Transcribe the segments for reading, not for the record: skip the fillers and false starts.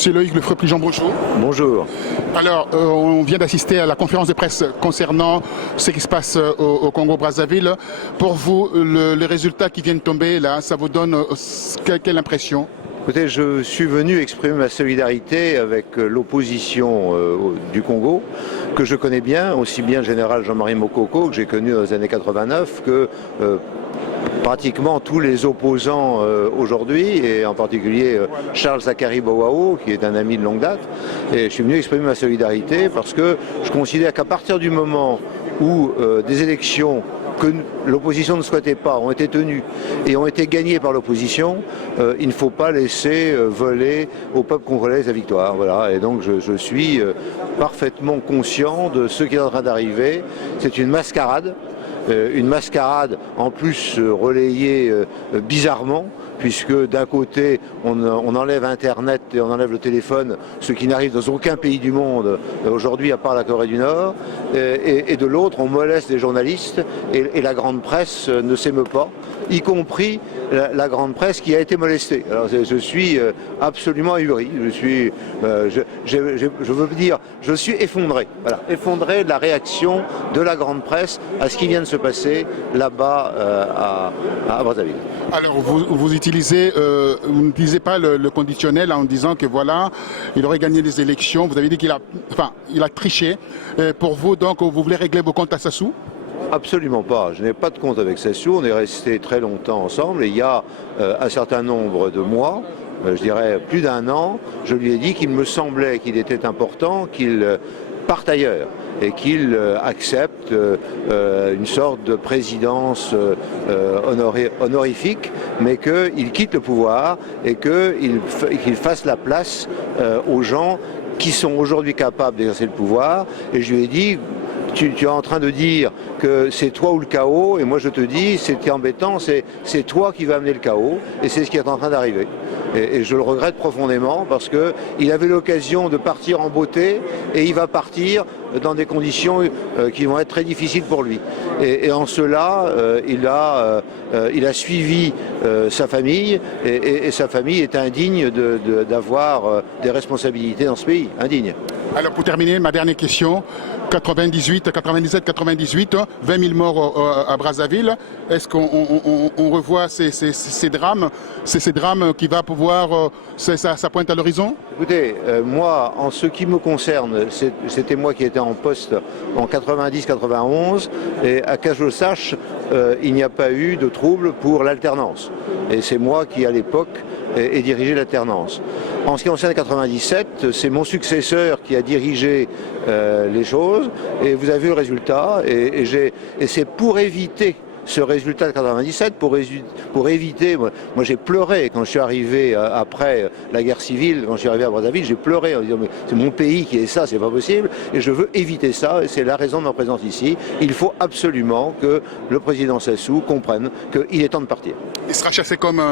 C'est Loïc Lefreux-Pligeon, bonjour. Bonjour. Alors, on vient d'assister à la conférence de presse concernant ce qui se passe au Congo-Brazzaville. Pour vous, les résultats qui viennent tomber, là, ça vous donne quelle impression? Écoutez, je suis venu exprimer ma solidarité avec l'opposition du Congo, que je connais bien, aussi bien le général Jean-Marie Mokoko, que j'ai connu dans les années 89, que pratiquement tous les opposants aujourd'hui, et en particulier Charles Zakari Bouao, qui est un ami de longue date. Et je suis venu exprimer ma solidarité parce que je considère qu'à partir du moment où des élections que l'opposition ne souhaitait pas ont été tenues et ont été gagnées par l'opposition, il ne faut pas laisser voler au peuple congolais sa victoire. Voilà. Et donc je suis parfaitement conscient de ce qui est en train d'arriver. C'est une mascarade. Une mascarade en plus relayée bizarrement, puisque d'un côté on enlève Internet et on enlève le téléphone, ce qui n'arrive dans aucun pays du monde aujourd'hui à part la Corée du Nord, et de l'autre on moleste les journalistes et la grande presse ne s'émeut pas, y compris la grande presse qui a été molestée. Alors je suis absolument ahuri, je veux dire, je suis effondré, voilà, effondré de la réaction de la grande presse à ce qui vient de se passer là-bas à Brazzaville. Alors vous n'utilisez pas le conditionnel en disant que voilà, il aurait gagné les élections. Vous avez dit qu'il a triché. Pour vous, donc, vous voulez régler vos comptes à Sassou? Absolument pas. Je n'ai pas de compte avec Sassou. On est restés très longtemps ensemble et il y a un certain nombre de mois, je dirais plus d'un an, je lui ai dit qu'il me semblait qu'il était important qu'il parte ailleurs et qu'il accepte une sorte de présidence honorifique, mais qu'il quitte le pouvoir et qu'il fasse la place aux gens qui sont aujourd'hui capables d'exercer le pouvoir. Et je lui ai dit, tu es en train de dire que c'est toi ou le chaos, et moi je te dis, c'est embêtant, c'est toi qui vas amener le chaos, et c'est ce qui est en train d'arriver. Et je le regrette profondément parce qu'il avait l'occasion de partir en beauté, et il va partir dans des conditions qui vont être très difficiles pour lui. Et en cela, il a suivi sa famille, et sa famille est indigne d'avoir des responsabilités dans ce pays, indigne. Alors pour terminer, ma dernière question, 97, 98, 20 000 morts à Brazzaville. Est-ce qu'on revoit ces drames, ces drames qui va pouvoir, ça pointe à l'horizon? Écoutez, moi, en ce qui me concerne, c'était moi qui étais en poste en 90-91, et à qu'à je le sache, il n'y a pas eu de trouble pour l'alternance. Et c'est moi qui, à l'époque, ai dirigé l'alternance. En ce qui concerne 97, c'est mon successeur qui a dirigé les choses, et vous avez vu le résultat, et c'est pour éviter ce résultat de 97, pour éviter, moi j'ai pleuré quand je suis arrivé après la guerre civile, quand je suis arrivé à Brazzaville, j'ai pleuré en disant mais c'est mon pays qui est ça, c'est pas possible, et je veux éviter ça, et c'est la raison de ma présence ici. Il faut absolument que le président Sassou comprenne qu'il est temps de partir. Il sera chassé comme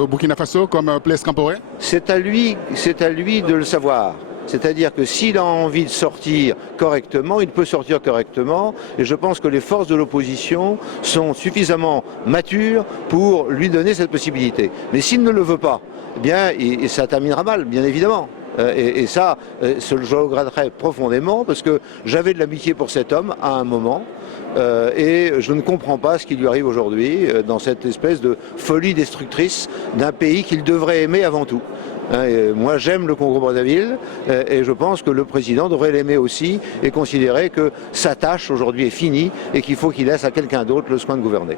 au Burkina Faso, comme Blaise Compaoré? C'est à lui de le savoir. C'est-à-dire que s'il a envie de sortir correctement, il peut sortir correctement. Et je pense que les forces de l'opposition sont suffisamment matures pour lui donner cette possibilité. Mais s'il ne le veut pas, eh bien, ça terminera mal, bien évidemment. Et ça, je le regretterai profondément parce que j'avais de l'amitié pour cet homme à un moment. Et je ne comprends pas ce qui lui arrive aujourd'hui dans cette espèce de folie destructrice d'un pays qu'il devrait aimer avant tout. Moi j'aime le Congo-Brazzaville et je pense que le président devrait l'aimer aussi et considérer que sa tâche aujourd'hui est finie et qu'il faut qu'il laisse à quelqu'un d'autre le soin de gouverner.